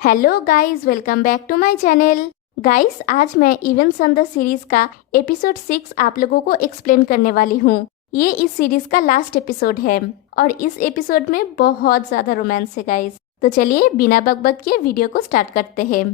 Hello guys, welcome back to my channel. Guys, आज मैं events on the series का episode 6 आप लोगों को एक्सप्लेन करने वाली हूँ। ये इस सीरीज का लास्ट एपिसोड है और इस एपिसोड में बहुत ज़्यादा रोमांस है गाइस। तो चलिए बिना बकबक के वीडियो को स्टार्ट करते हैं।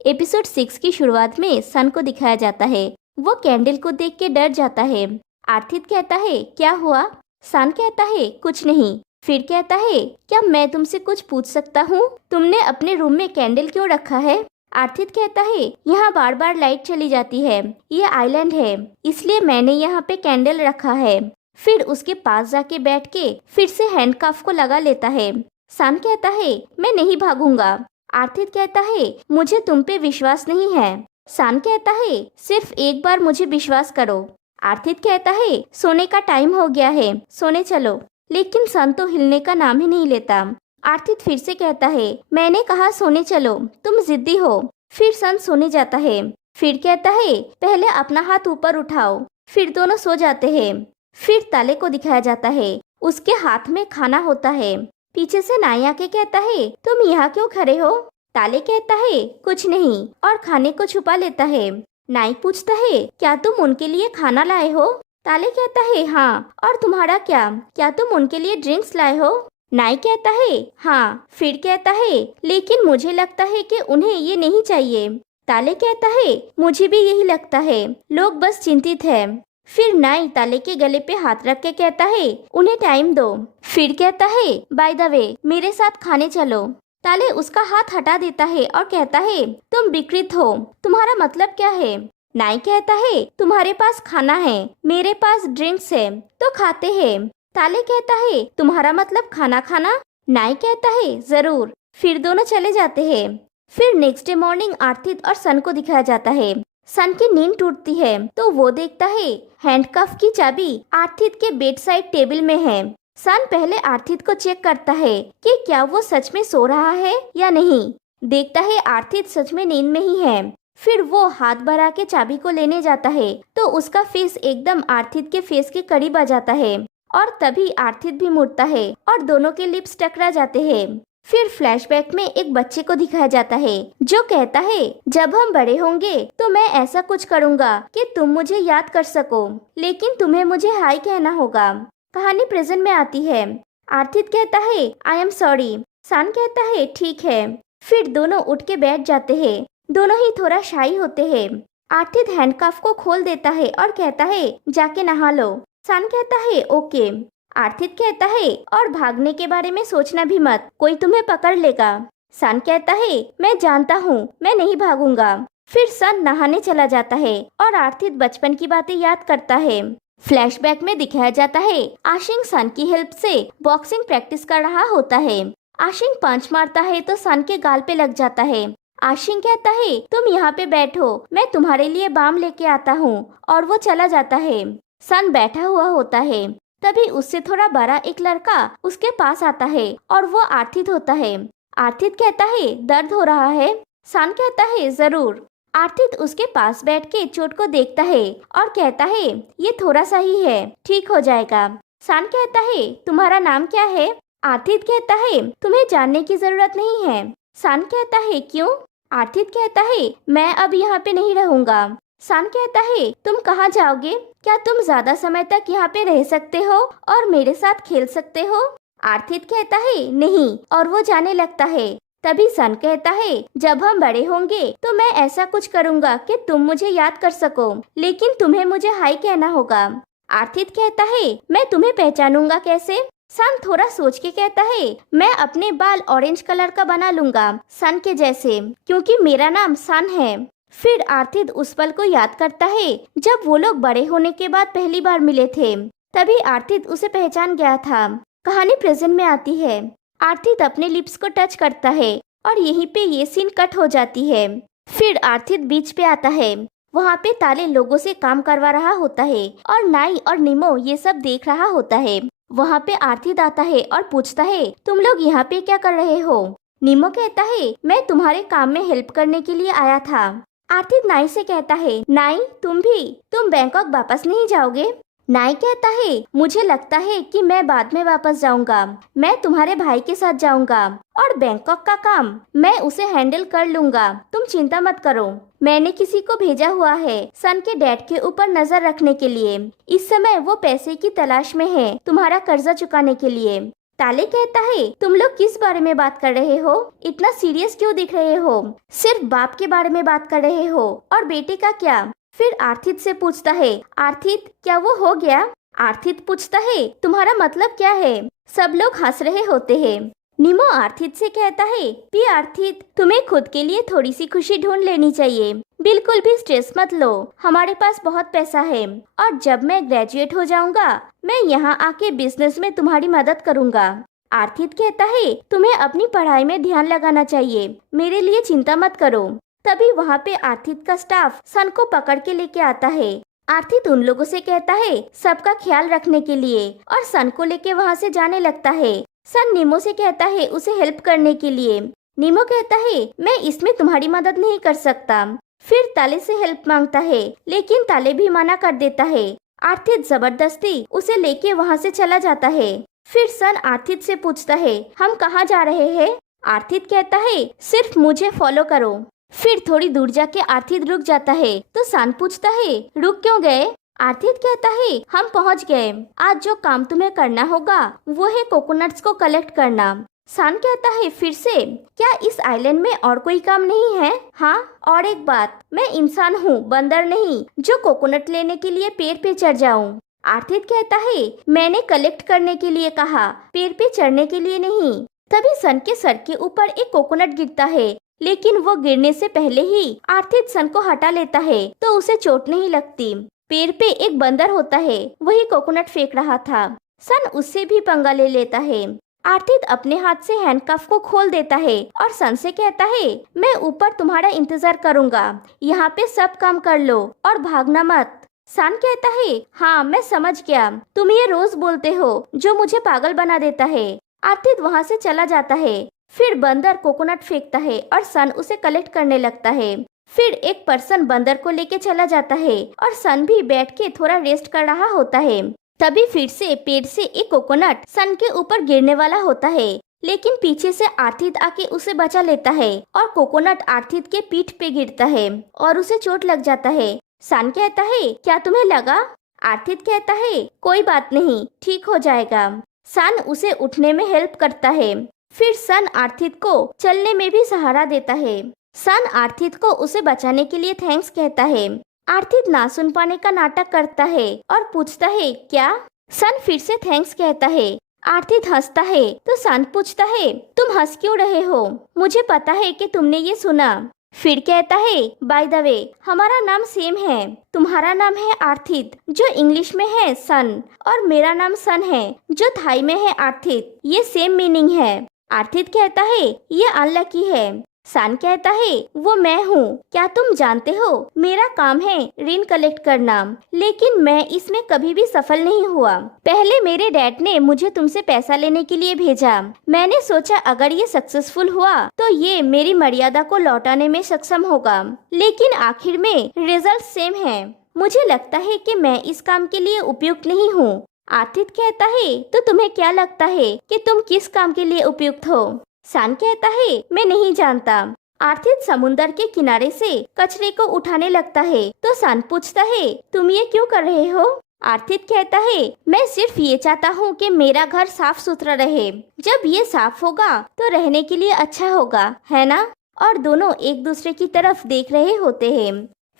एपिसोड 6 की शुरुआत में सन को दिखाया जाता है। वो कैंडल को देख के डर जाता है। आर्थित कहता है, क्या हुआ? सन कहता है, कुछ नहीं। फिर कहता है, क्या मैं तुमसे कुछ पूछ सकता हूँ? तुमने अपने रूम में कैंडल क्यों रखा है? आर्थित कहता है, यहाँ बार बार लाइट चली जाती है, ये आइलैंड है, इसलिए मैंने यहाँ पे कैंडल रखा है। फिर उसके पास जाके बैठ के फिर से हैंडकफ को लगा लेता है। सन कहता है, मैं नहीं भागूंगा। आर्थित कहता है, मुझे तुम पे विश्वास नहीं है। सन कहता है, सिर्फ एक बार मुझे विश्वास करो। आर्थित कहता है, सोने का टाइम हो गया है, सोने चलो। लेकिन सन तो हिलने का नाम ही नहीं लेता। आर्थित फिर से कहता है, मैंने कहा सोने चलो, तुम जिद्दी हो। फिर सन सोने जाता है। फिर कहता है, पहले अपना हाथ ऊपर उठाओ। फिर दोनों सो जाते हैं। फिर ताले को दिखाया जाता है। उसके हाथ में खाना होता है। पीछे से नाई आके कहता है, तुम यहाँ क्यों खड़े हो? ताले कहता है, कुछ नहीं, और खाने को छुपा लेता है। नाई पूछता है, क्या तुम उनके लिए खाना लाए हो? ताले कहता है, हाँ, और तुम्हारा क्या तुम उनके लिए ड्रिंक्स लाए हो? नाई कहता है, हाँ। फिर कहता है, लेकिन मुझे लगता है कि उन्हें ये नहीं चाहिए। ताले कहता है, मुझे भी यही लगता है, लोग बस चिंतित है। फिर नाई ताले के गले पे हाथ रख के कहता है, उन्हें टाइम दो। फिर कहता है, बाय द वे, मेरे साथ खाने चलो। ताले उसका हाथ हटा देता है और कहता है, तुम विकृत हो, तुम्हारा मतलब क्या है? नाई कहता है, तुम्हारे पास खाना है, मेरे पास ड्रिंक्स है, तो खाते हैं। ताले कहता है, तुम्हारा मतलब खाना खाना? नाई कहता है, जरूर। फिर दोनों चले जाते हैं। फिर नेक्स्ट डे मॉर्निंग आर्थित और सन को दिखाया जाता है। सन की नींद टूटती है तो वो देखता है हैंडकफ की चाबी आर्थित के बेड साइड टेबल में है। सन पहले आर्थित को चेक करता है कि क्या वो सच में सो रहा है या नहीं। देखता है आर्थित सच में नींद में ही है। फिर वो हाथ बढ़ा के चाबी को लेने जाता है तो उसका फेस एकदम आर्थित के फेस के करीब आ जाता है और तभी आर्थित भी मुड़ता है और दोनों के लिप्स टकरा जाते हैं। फिर फ्लैशबैक में एक बच्चे को दिखाया जाता है जो कहता है, जब हम बड़े होंगे तो मैं ऐसा कुछ करूँगा कि तुम मुझे याद कर सको, लेकिन तुम्हें मुझे हाय कहना होगा। कहानी प्रेजेंट में आती है। आर्थित कहता है, आई एम सॉरी। सन कहता है, ठीक है। फिर दोनों उठ के बैठ जाते हैं। दोनों ही थोड़ा शाई होते हैं। आर्थित हैंडकफ को खोल देता है और कहता है, जाके नहा लो। सन कहता है, ओके। आर्थित कहता है, और भागने के बारे में सोचना भी मत, कोई तुम्हें पकड़ लेगा। सन कहता है, मैं जानता हूँ, मैं नहीं भागूंगा। फिर सन नहाने चला जाता है और आर्थित बचपन की बातें याद करता है। फ्लैशबैक में दिखाया जाता है आशिंग सन की हेल्प से बॉक्सिंग प्रैक्टिस कर रहा होता है। आशिंग पंच मारता है तो सन के गाल पे लग जाता है। आशिंग कहता है, तुम यहाँ पे बैठो, मैं तुम्हारे लिए बाम लेके आता हूँ, और वो चला जाता है। सन बैठा हुआ होता है। तभी उससे थोड़ा बड़ा एक लड़का उसके पास आता है और वो आर्थित होता है। आर्थित कहता है, दर्द हो रहा है? सन कहता है, जरूर। आर्थित उसके पास बैठ के चोट को देखता है और कहता है, ये थोड़ा सा ही है, ठीक हो जाएगा। सन कहता है, तुम्हारा नाम क्या है? आर्थित कहता है, तुम्हें जानने की जरूरत नहीं है। सन कहता है, क्यों? आर्थित कहता है, मैं अब यहाँ पे नहीं रहूंगा। सन कहता है, तुम कहाँ जाओगे? क्या तुम ज्यादा समय तक यहाँ पे रह सकते हो और मेरे साथ खेल सकते हो? आर्थित कहता है, नहीं, और वो जाने लगता है। तभी सन कहता है, जब हम बड़े होंगे तो मैं ऐसा कुछ करूँगा कि तुम मुझे याद कर सको, लेकिन तुम्हें मुझे हाय कहना होगा। आर्थित कहता है, मैं तुम्हें पहचानूंगा कैसे? सन थोड़ा सोच के कहता है, मैं अपने बाल ऑरेंज कलर का बना लूंगा, सन के जैसे, क्योंकि मेरा नाम सन है। फिर आर्थित उस पल को याद करता है जब वो लोग बड़े होने के बाद पहली बार मिले थे। तभी आर्थित उसे पहचान गया था। कहानी प्रेजेंट में आती है। आर्थित अपने लिप्स को टच करता है और यहीं पे ये सीन कट हो जाती है। फिर आर्थित बीच पे आता है। वहाँ पे ताले लोगों से काम करवा रहा होता है और नाई और निमो ये सब देख रहा होता है। वहाँ पे आर्थित आता है और पूछता है, तुम लोग यहाँ पे क्या कर रहे हो? निमो कहता है, मैं तुम्हारे काम में हेल्प करने के लिए आया था। आर्थित नाई से कहता है, नाई तुम भी, तुम बैंकॉक वापस नहीं जाओगे? नाई कहता है मुझे लगता है कि मैं बाद में वापस जाऊंगा, मैं तुम्हारे भाई के साथ जाऊंगा और बैंकॉक का काम मैं उसे हैंडल कर लूंगा, तुम चिंता मत करो। मैंने किसी को भेजा हुआ है सन के डैड के ऊपर नजर रखने के लिए। इस समय वो पैसे की तलाश में है तुम्हारा कर्जा चुकाने के लिए। ताले कहता है तुम लोग किस बारे में बात कर रहे हो, इतना सीरियस क्यों दिख रहे हो? सिर्फ बाप के बारे में बात कर रहे हो और बेटे का क्या? फिर आर्थित से पूछता है आर्थित क्या वो हो गया? आर्थित पूछता है तुम्हारा मतलब क्या है? सब लोग हंस रहे होते हैं। निमो आर्थित से कहता है पी आर्थित तुम्हें खुद के लिए थोड़ी सी खुशी ढूंढ लेनी चाहिए, बिल्कुल भी स्ट्रेस मत लो, हमारे पास बहुत पैसा है और जब मैं ग्रेजुएट हो जाऊंगा मैं यहाँ आके बिजनेस में तुम्हारी मदद करूंगा। आर्थित कहता है तुम्हें अपनी पढ़ाई में ध्यान लगाना चाहिए, मेरे लिए चिंता मत करो। तभी वहाँ पे आर्थित का स्टाफ सन को पकड़ के लेके आता है। आर्थित उन लोगों से कहता है सबका ख्याल रखने के लिए और सन को लेके वहाँ से जाने लगता है। सन नीमो से कहता है उसे हेल्प करने के लिए। नीमो कहता है मैं इसमें तुम्हारी मदद नहीं कर सकता। फिर ताले से हेल्प मांगता है लेकिन ताले भी मना कर देता है। आर्थित जबरदस्ती उसे लेके वहाँ से चला जाता है। फिर सन आर्थित से पूछता है हम कहाँ जा रहे हैं? आर्थित कहता है सिर्फ मुझे फॉलो करो। फिर थोड़ी दूर जाके आर्थित रुक जाता है तो सन पूछता है रुक क्यों गए? आर्थित कहता है हम पहुंच गए, आज जो काम तुम्हें करना होगा वो है कोकोनट्स को कलेक्ट करना। सन कहता है फिर से क्या इस आइलैंड में और कोई काम नहीं है? हाँ और एक बात, मैं इंसान हूँ बंदर नहीं जो कोकोनट लेने के लिए पेड़ पे चढ़ जाऊँ। आर्थित कहता है मैंने कलेक्ट करने के लिए कहा, पेड़ पे चढ़ने के लिए नहीं। तभी सन के सर के ऊपर एक कोकोनट गिरता है लेकिन वो गिरने से पहले ही आर्थित सन को हटा लेता है तो उसे चोट नहीं लगती। पेड़ पे एक बंदर होता है, वही कोकोनट फेंक रहा था। सन उससे भी पंगा ले लेता है। आर्थित अपने हाथ से हैंडकफ को खोल देता है और सन से कहता है मैं ऊपर तुम्हारा इंतजार करूंगा, यहाँ पे सब काम कर लो और भागना मत। सन कहता है हाँ मैं समझ गया, तुम ये रोज बोलते हो जो मुझे पागल बना देता है। आर्थित वहाँ से चला जाता है। फिर बंदर कोकोनट फेंकता है और सन उसे कलेक्ट करने लगता है। फिर एक पर्सन बंदर को लेके चला जाता है और सन भी बैठ के थोड़ा रेस्ट कर रहा होता है। तभी फिर से पेड़ से एक कोकोनट सन के ऊपर गिरने वाला होता है लेकिन पीछे से आर्थित आके उसे बचा लेता है और कोकोनट आर्थित के पीठ पे गिरता है और उसे चोट लग जाता है। सन कहता है क्या तुम्हें लगा? आर्थित कहता है कोई बात नहीं, ठीक हो जाएगा। सन उसे उठने में हेल्प करता है। फिर सन आर्थित को चलने में भी सहारा देता है। सन आर्थित को उसे बचाने के लिए थैंक्स कहता है। आर्थित ना सुन पाने का नाटक करता है और पूछता है क्या? सन फिर से थैंक्स कहता है। आर्थित हंसता है तो सन पूछता है तुम हंस क्यों रहे हो? मुझे पता है कि तुमने ये सुना। फिर कहता है बाय द वे हमारा नाम सेम है, तुम्हारा नाम है आर्थित जो इंग्लिश में है सन और मेरा नाम सन है जो थाई में है आर्थित, ये सेम मीनिंग है। आर्थित कहता है ये अनलकी है। सन कहता है वो मैं हूँ, क्या तुम जानते हो मेरा काम है ऋण कलेक्ट करना, लेकिन मैं इसमें कभी भी सफल नहीं हुआ। पहले मेरे डैड ने मुझे तुमसे पैसा लेने के लिए भेजा, मैंने सोचा अगर ये सक्सेसफुल हुआ तो ये मेरी मर्यादा को लौटाने में सक्षम होगा, लेकिन आखिर में रिजल्ट सेम है। मुझे लगता है कि मैं इस काम के लिए उपयुक्त नहीं हूँ। आर्थित कहता है तो तुम्हें क्या लगता है कि तुम किस काम के लिए उपयुक्त हो? सन कहता है मैं नहीं जानता। आर्थित समुंदर के किनारे से कचरे को उठाने लगता है तो सन पूछता है तुम ये क्यों कर रहे हो? आर्थित कहता है मैं सिर्फ ये चाहता हूँ कि मेरा घर साफ सुथरा रहे, जब ये साफ होगा तो रहने के लिए अच्छा होगा, है ना? और दोनों एक दूसरे की तरफ देख रहे होते हैं।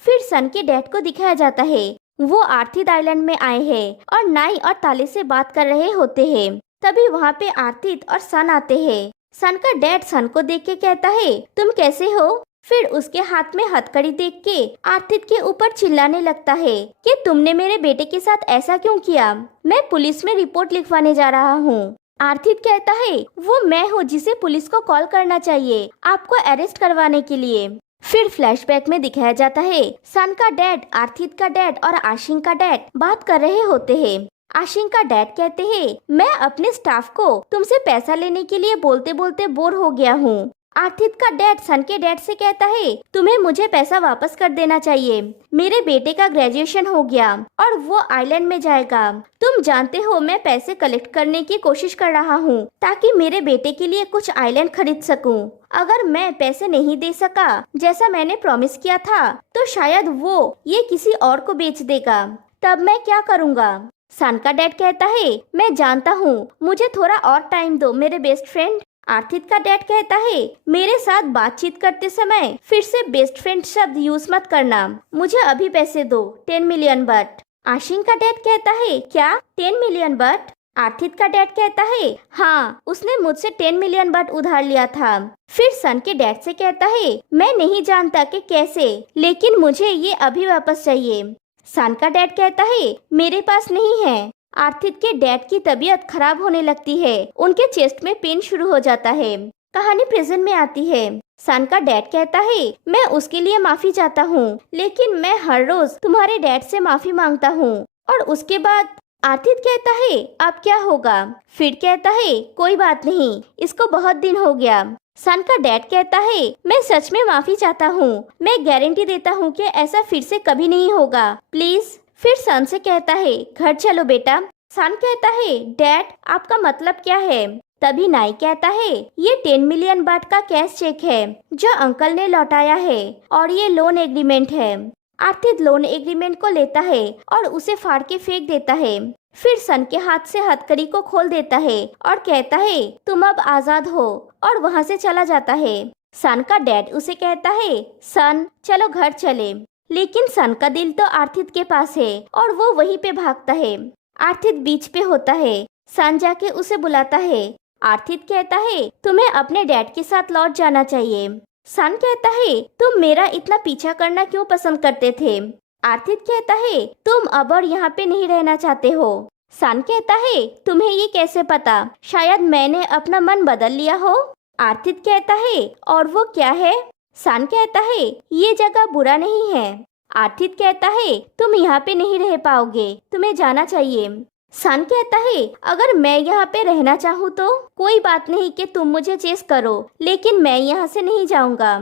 फिर सन के डैड को दिखाया जाता है, वो आर्थित आइलैंड में आए हैं और नाई और ताले से बात कर रहे होते हैं। तभी वहाँ पे आर्थित और सन आते हैं। सन का डैड सन को देख के कहता है तुम कैसे हो? फिर उसके हाथ में हथकड़ी देख के आर्थित के ऊपर चिल्लाने लगता है कि तुमने मेरे बेटे के साथ ऐसा क्यों किया? मैं पुलिस में रिपोर्ट लिखवाने जा रहा हूँ। आर्थित कहता है वो मैं हूँ जिसे पुलिस को कॉल करना चाहिए आपको अरेस्ट करवाने के लिए। फिर फ्लैशबैक में दिखाया जाता है सन का डैड, आर्थित का डैड और आशिंग का डैड बात कर रहे होते हैं। आशिंग का डैड कहते हैं मैं अपने स्टाफ को तुमसे पैसा लेने के लिए बोलते बोलते बोर हो गया हूँ, आर्थित का डैड सन के डैड से कहता है तुम्हें मुझे पैसा वापस कर देना चाहिए। मेरे बेटे का ग्रेजुएशन हो गया और वो आइलैंड में जाएगा। तुम जानते हो मैं पैसे कलेक्ट करने की कोशिश कर रहा हूँ ताकि मेरे बेटे के लिए कुछ आइलैंड खरीद सकूं। अगर मैं पैसे नहीं दे सका जैसा मैंने प्रॉमिस किया था तो शायद वो ये किसी और को बेच देगा। तब मैं क्या करूँगा? सन का डैड कहता है मैं जानता हूँ, मुझे थोड़ा और टाइम दो मेरे बेस्ट फ्रेंड। आर्थित का डैड कहता है मेरे साथ बातचीत करते समय फिर से बेस्ट फ्रेंड शब्द यूज मत करना, मुझे अभी पैसे दो 10 मिलियन बट। आशिन का डैड कहता है क्या 10 मिलियन बट? आर्थित का डैड कहता है हाँ, उसने मुझसे 10 मिलियन बट उधार लिया था। फिर सन के डैड से कहता है मैं नहीं जानता कि कैसे, लेकिन मुझे ये अभी वापस चाहिए। सन का डैड कहता है मेरे पास नहीं है। आर्थित के डैड की तबीयत खराब होने लगती है, उनके चेस्ट में पेन शुरू हो जाता है। कहानी प्रेजेंट में आती है। सन का डैड कहता है मैं उसके लिए माफी चाहता हूँ, लेकिन मैं हर रोज तुम्हारे डैड से माफी मांगता हूँ। और उसके बाद आर्थित कहता है अब क्या होगा? फिर कहता है कोई बात नहीं, इसको बहुत दिन हो गया। सन का डैड कहता है मैं सच में माफी चाहता हूँ, मैं गारंटी देता हूँ कि ऐसा फिर से कभी नहीं होगा, प्लीज। फिर सन से कहता है घर चलो बेटा। सन कहता है डैड आपका मतलब क्या है? तभी नाई कहता है ये 10 मिलियन बाट का कैश चेक है जो अंकल ने लौटाया है और ये लोन एग्रीमेंट है। आर्थित लोन एग्रीमेंट को लेता है और उसे फाड़ के फेंक देता है। फिर सन के हाथ से हथकड़ी को खोल देता है और कहता है तुम अब आजाद हो, और वहाँ से चला जाता है। सन का डैड उसे कहता है सन चलो घर चले, लेकिन सन का दिल तो आर्थित के पास है और वो वहीं पे भागता है। आर्थित बीच पे होता है। सन जाके उसे बुलाता है। आर्थित कहता है तुम्हें अपने डैड के साथ लौट जाना चाहिए। सन कहता है तुम मेरा इतना पीछा करना क्यों पसंद करते थे? आर्थित कहता है तुम अब और यहाँ पे नहीं रहना चाहते हो। सन कहता है तुम्हें ये कैसे पता? शायद मैंने अपना मन बदल लिया हो। आर्थित कहता है और वो क्या है? सन कहता है ये जगह बुरा नहीं है। आर्थित कहता है तुम यहाँ पे नहीं रह पाओगे, तुम्हें जाना चाहिए। सन कहता है अगर मैं यहाँ पे रहना चाहूँ तो कोई बात नहीं कि तुम मुझे चेस करो, लेकिन मैं यहाँ से नहीं जाऊँगा।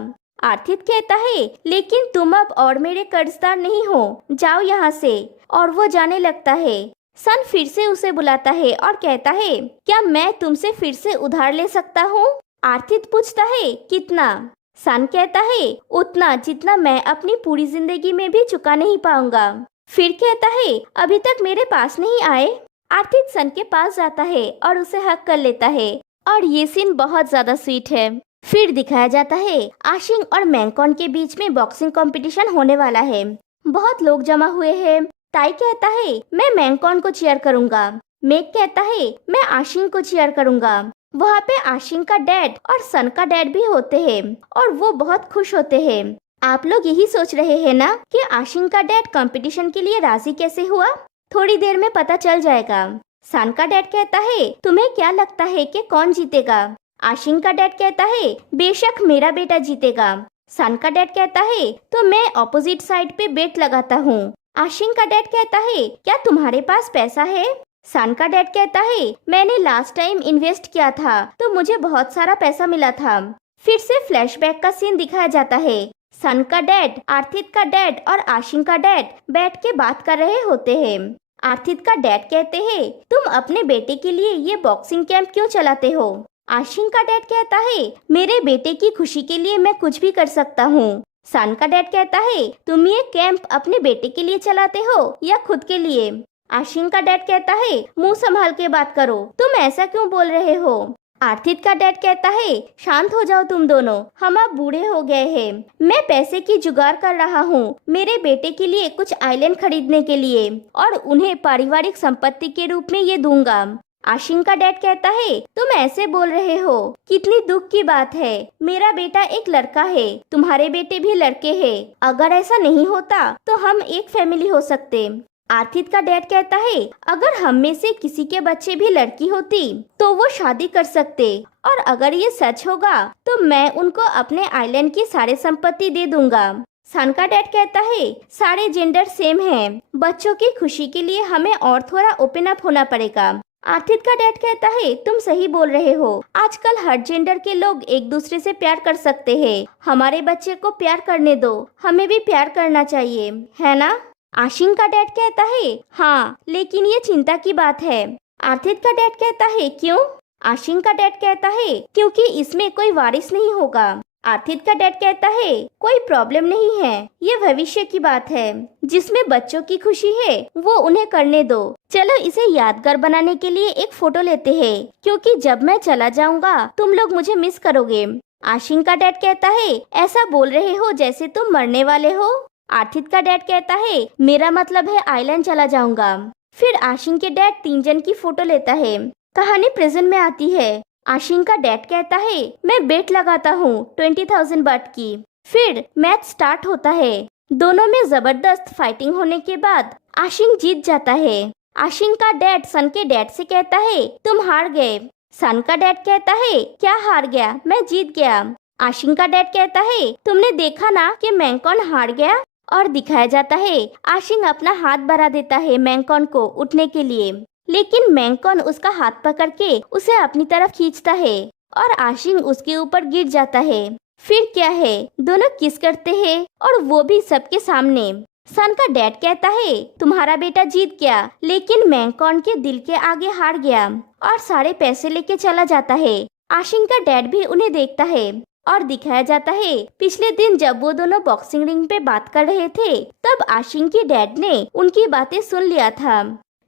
आर्थित कहता है लेकिन तुम अब और मेरे कर्जदार नहीं हो, जाओ यहाँ से। और वो जाने लगता है। सन फिर से उसे बुलाता है और कहता है क्या मैं तुमसे फिर से उधार ले सकता हूँ? आर्थित पूछता है कितना? सन कहता है उतना जितना मैं अपनी पूरी जिंदगी में भी चुका नहीं पाऊंगा। फिर कहता है अभी तक मेरे पास नहीं आए। आर्थित सन के पास जाता है और उसे हक कर लेता है और ये सीन बहुत ज्यादा स्वीट है। फिर दिखाया जाता है आशिंग और मैंगकॉन के बीच में बॉक्सिंग कंपटीशन होने वाला है। बहुत लोग जमा हुए हैं। ताई कहता है मैं मैंगकॉन को चीयर करूंगा। मेग कहता है मैं आशिंग को चीयर करूंगा। वहाँ पे आशिंग का डैड और सन का डैड भी होते हैं और वो बहुत खुश होते हैं। आप लोग यही सोच रहे हैं ना कि आशिंग का डैड कंपटीशन के लिए राजी कैसे हुआ? थोड़ी देर में पता चल जाएगा। सन का डैड कहता है तुम्हें क्या लगता है कि कौन जीतेगा? आशिंग का डैड कहता है बेशक मेरा बेटा जीतेगा। सन का डैड कहता है तो मैं ऑपोजिट साइड पे बेट लगाता हूँ। आशिंग का डैड कहता है क्या तुम्हारे पास पैसा है? सन का डैड कहता है मैंने लास्ट टाइम इन्वेस्ट किया था तो मुझे बहुत सारा पैसा मिला था। फिर से फ्लैशबैक का सीन दिखाया जाता है। सन का डैड, आर्थित का डैड और आशिंग का डैड बैठ के बात कर रहे होते हैं। आर्थित का डैड कहते हैं तुम अपने बेटे के लिए ये बॉक्सिंग कैंप क्यों चलाते हो? आशिंग का डैड कहता है मेरे बेटे की खुशी के लिए मैं कुछ भी कर सकता हूँ। सन का डैड कहता है तुम ये कैंप अपने बेटे के लिए चलाते हो या खुद के लिए? आशिंग का डैड कहता है मुंह संभाल के बात करो, तुम ऐसा क्यों बोल रहे हो? आर्थित का डैड कहता है शांत हो जाओ तुम दोनों, हम अब बूढ़े हो गए हैं। मैं पैसे की जुगाड़ कर रहा हूँ मेरे बेटे के लिए कुछ आइलैंड खरीदने के लिए और उन्हें पारिवारिक संपत्ति के रूप में ये दूंगा। आशिंग का डैड कहता है तुम ऐसे बोल रहे हो, कितनी दुख की बात है। मेरा बेटा एक लड़का है, तुम्हारे बेटे भी लड़के हैं। अगर ऐसा नहीं होता तो हम एक फैमिली हो सकते। आर्थित का डैड कहता है अगर हम में से किसी के बच्चे भी लड़की होती तो वो शादी कर सकते, और अगर ये सच होगा तो मैं उनको अपने आइलैंड की सारी संपत्ति दे दूंगा। सन का डैड कहता है सारे जेंडर सेम हैं, बच्चों की खुशी के लिए हमें और थोड़ा ओपन अप होना पड़ेगा। आर्थित का डैड कहता है तुम सही बोल रहे हो, आजकल हर जेंडर के लोग एक दूसरे से प्यार कर सकते हैं। हमारे बच्चे को प्यार करने दो, हमें भी प्यार करना चाहिए, है ना? आशिन का डैड कहता है हाँ, लेकिन ये चिंता की बात है। आर्थित का डैड कहता है क्यों? आशिन का डैड कहता है क्योंकि इसमें कोई वारिस नहीं होगा। आर्थित का डैड कहता है कोई प्रॉब्लम नहीं है, ये भविष्य की बात है, जिसमें बच्चों की खुशी है वो उन्हें करने दो। चलो इसे यादगार बनाने के लिए एक फोटो लेते हैं, क्योंकि जब मैं चला जाऊंगा तुम लोग मुझे मिस करोगे। आशिन का डैड कहता है ऐसा बोल रहे हो जैसे तुम मरने वाले हो। आर्थित का डैड कहता है मेरा मतलब है आइलैंड चला जाऊंगा। फिर आशिन के डैड 3 जन की फोटो लेता है। कहानी प्रेजेंट में आती है। आशिन का डैड कहता है मैं बेट लगाता हूँ 20,000 बाट की। फिर मैच स्टार्ट होता है। दोनों में जबरदस्त फाइटिंग होने के बाद आशिन जीत जाता है। आशिन का डैड सन के डैड से कहता है तुम हार गए। सन का डैड कहता है क्या हार गया, मैं जीत गया। आशिन का डैड कहता है तुमने देखा ना कि मैंकॉन हार गया। और दिखाया जाता है आशिन अपना हाथ बढ़ा देता है मैंकॉन को उठने के लिए, लेकिन मैंकॉन उसका हाथ पकड़ के उसे अपनी तरफ खींचता है और आशिन उसके ऊपर गिर जाता है। फिर क्या है, दोनों किस करते हैं और वो भी सबके सामने। सन का डैड कहता है तुम्हारा बेटा जीत गया, लेकिन मैंकॉन के दिल के आगे हार गया और सारे पैसे लेके चला जाता है। आशिन का डैड भी उन्हें देखता है और दिखाया जाता है पिछले दिन जब वो दोनों बॉक्सिंग रिंग पे बात कर रहे थे, तब आशिन के डैड ने उनकी बातें सुन लिया था।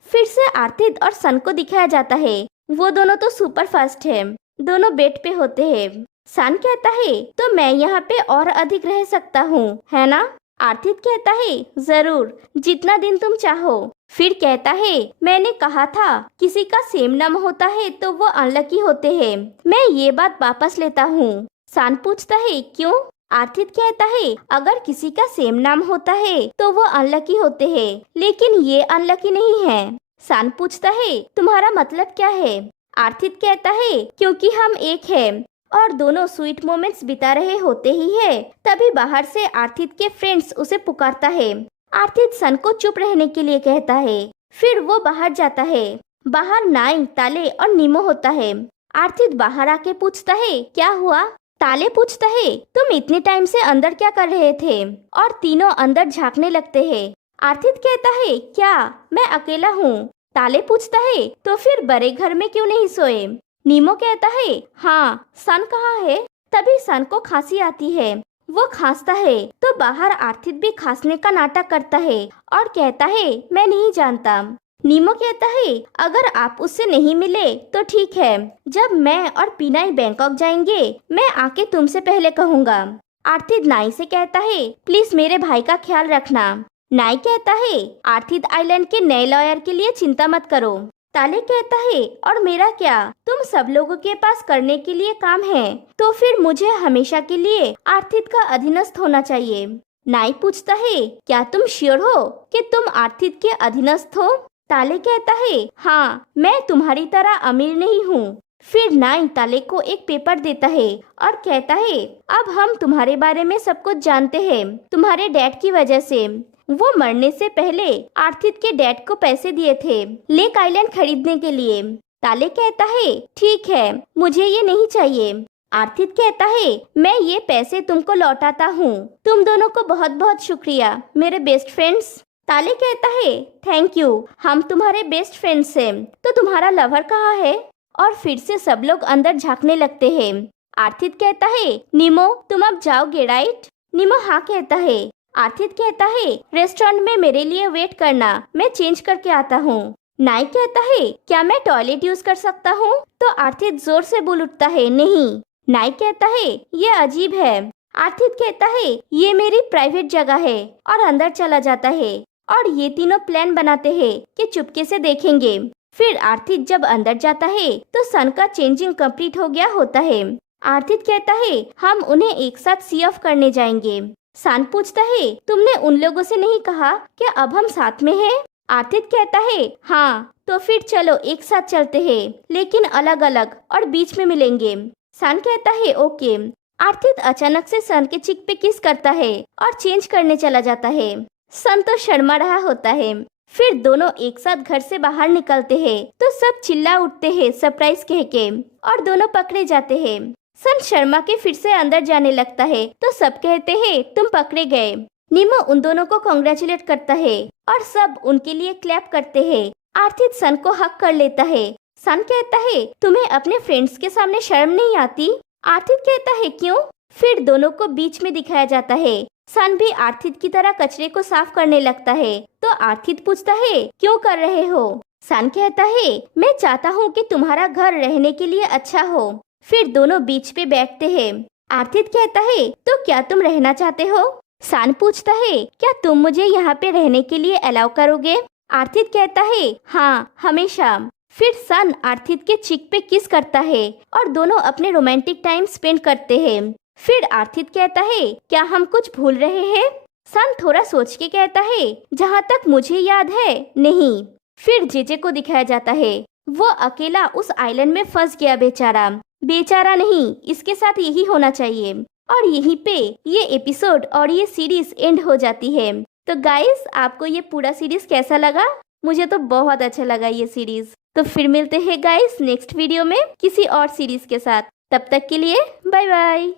फिर से आर्थित और सन को दिखाया जाता है। वो दोनों तो सुपर फास्ट है, दोनों बेड पे होते हैं। सन कहता है तो मैं यहाँ पे और अधिक रह सकता हूँ, है ना? आर्थित कहता है जरूर, जितना दिन तुम चाहो। फिर कहता है मैंने कहा था किसी का सेम नाम होता है तो वो अनलकी होते हैं, मैं ये बात वापस लेता हूँ। सन पूछता है क्यों? आर्थित कहता है अगर किसी का सेम नाम होता है तो वो अनलकी होते हैं, लेकिन ये अनलकी नहीं है। सन पूछता है तुम्हारा मतलब क्या है? आर्थित कहता है क्योंकि हम एक है और दोनों स्वीट मोमेंट्स बिता रहे होते ही है, तभी बाहर से आर्थित के फ्रेंड्स उसे पुकारता है। आर्थित सन को चुप रहने के लिए कहता है। फिर वो बाहर जाता है। बाहर नाई, ताले और नीमो होता है। आर्थित बाहर आके पूछता है क्या हुआ? ताले पूछता है तुम इतने टाइम से अंदर क्या कर रहे थे? और तीनों अंदर झांकने लगते हैं। आर्थित कहता है क्या मैं अकेला हूँ? ताले पूछता है तो फिर बड़े घर में क्यों नहीं सोए? नीमो कहता है हाँ, सन कहाँ है? तभी सन को खांसी आती है। वो खांसता है तो बाहर आर्थित भी खांसने का नाटक करता है और कहता है मैं नहीं जानता। नीमो कहता है अगर आप उससे नहीं मिले तो ठीक है, जब मैं और पीनाई बैंकॉक जाएंगे मैं आके तुमसे पहले कहूँगा। आर्थित नाई से कहता है प्लीज मेरे भाई का ख्याल रखना। नाई कहता है आर्थित आइलैंड के नए लॉयर के लिए चिंता मत करो। ताले कहता है और मेरा क्या, तुम सब लोगों के पास करने के लिए काम है, तो फिर मुझे हमेशा के लिए आर्थित का अधीनस्थ होना चाहिए। नाई पूछता है क्या तुम श्योर हो कि तुम आर्थित के अधीनस्थ हो? ताले कहता है हाँ, मैं तुम्हारी तरह अमीर नहीं हूँ। फिर नाई ताले को एक पेपर देता है और कहता है अब हम तुम्हारे बारे में सब कुछ जानते हैं, तुम्हारे डैड की वजह से। वो मरने से पहले आर्थित के डैड को पैसे दिए थे लेक आइलैंड खरीदने के लिए। ताले कहता है ठीक है, मुझे ये नहीं चाहिए। आर्थित कहता है मैं ये पैसे तुमको लौटाता हूँ, तुम दोनों को बहुत बहुत शुक्रिया मेरे बेस्ट फ्रेंड्स। ताले कहता है थैंक यू, हम तुम्हारे बेस्ट फ्रेंड्स हैं, तो तुम्हारा लवर कहाँ है? और फिर से सब लोग अंदर झांकने लगते हैं। आर्थित कहता है नीमो तुम अब जाओगे राइट? नीमो हाँ कहता है। आर्थित कहता है रेस्टोरेंट में मेरे लिए वेट करना, मैं चेंज करके आता हूँ। नाई कहता है क्या मैं टॉयलेट यूज कर सकता हूँ? तो आर्थित जोर से बोल उठता है नहीं। नाई कहता है ये अजीब है। आर्थित कहता है ये मेरी प्राइवेट जगह है और अंदर चला जाता है। और ये तीनों प्लान बनाते हैं कि चुपके से देखेंगे। फिर आर्थित जब अंदर जाता है तो सन का चेंजिंग कंप्लीट हो गया होता है। आर्थित कहता है हम उन्हें एक साथ सी ऑफ करने जाएंगे। सन पूछता है तुमने उन लोगों से नहीं कहा कि अब हम साथ में हैं? आर्थित कहता है हाँ, तो फिर चलो एक साथ चलते हैं, लेकिन अलग अलग और बीच में मिलेंगे। सन कहता है ओके। आर्थित अचानक से सन के चिक पे किस करता है और चेंज करने चला जाता है। सन तो शर्मा रहा होता है। फिर दोनों एक साथ घर से बाहर निकलते हैं तो सब चिल्ला उठते हैं सरप्राइज कह के और दोनों पकड़े जाते हैं। सन शर्मा के फिर से अंदर जाने लगता है तो सब कहते हैं तुम पकड़े गए। नीमो उन दोनों को कांग्रेचुलेट करता है और सब उनके लिए क्लैप करते हैं। आर्थिक सन को हक कर लेता है। सन कहता है तुम्हें अपने फ्रेंड्स के सामने शर्म नहीं आती? आर्थिक कहता है क्यों? फिर दोनों को बीच में दिखाया जाता है। सन भी आर्थिक की तरह कचरे को साफ करने लगता है तो आर्थिक पूछता है क्यों कर रहे हो? सन कहता है मैं चाहता हूँ कि तुम्हारा घर रहने के लिए अच्छा हो। फिर दोनों बीच पे बैठते हैं। आर्थिक कहता है तो क्या तुम रहना चाहते हो? सन पूछता है क्या तुम मुझे यहाँ पे रहने के लिए अलाउ करोगे? आर्थिक कहता है हाँ हमेशा। फिर सन आर्थिक के चिक पे किस करता है और दोनों अपने रोमांटिक टाइम स्पेंड करते हैं। फिर आर्थिक कहता है क्या हम कुछ भूल रहे हैं? सन थोड़ा सोच के कहता है जहाँ तक मुझे याद है नहीं। फिर जेजे को दिखाया जाता है। वो अकेला उस आइलैंड में फंस गया। बेचारा बेचारा नहीं, इसके साथ यही होना चाहिए। और यहीं पे ये एपिसोड और ये सीरीज एंड हो जाती है। तो गाइस आपको ये पूरा सीरीज कैसा लगा? मुझे तो बहुत अच्छा लगा ये सीरीज। तो फिर मिलते हैं गाइस नेक्स्ट वीडियो में किसी और सीरीज के साथ। तब तक के लिए बाय बाय।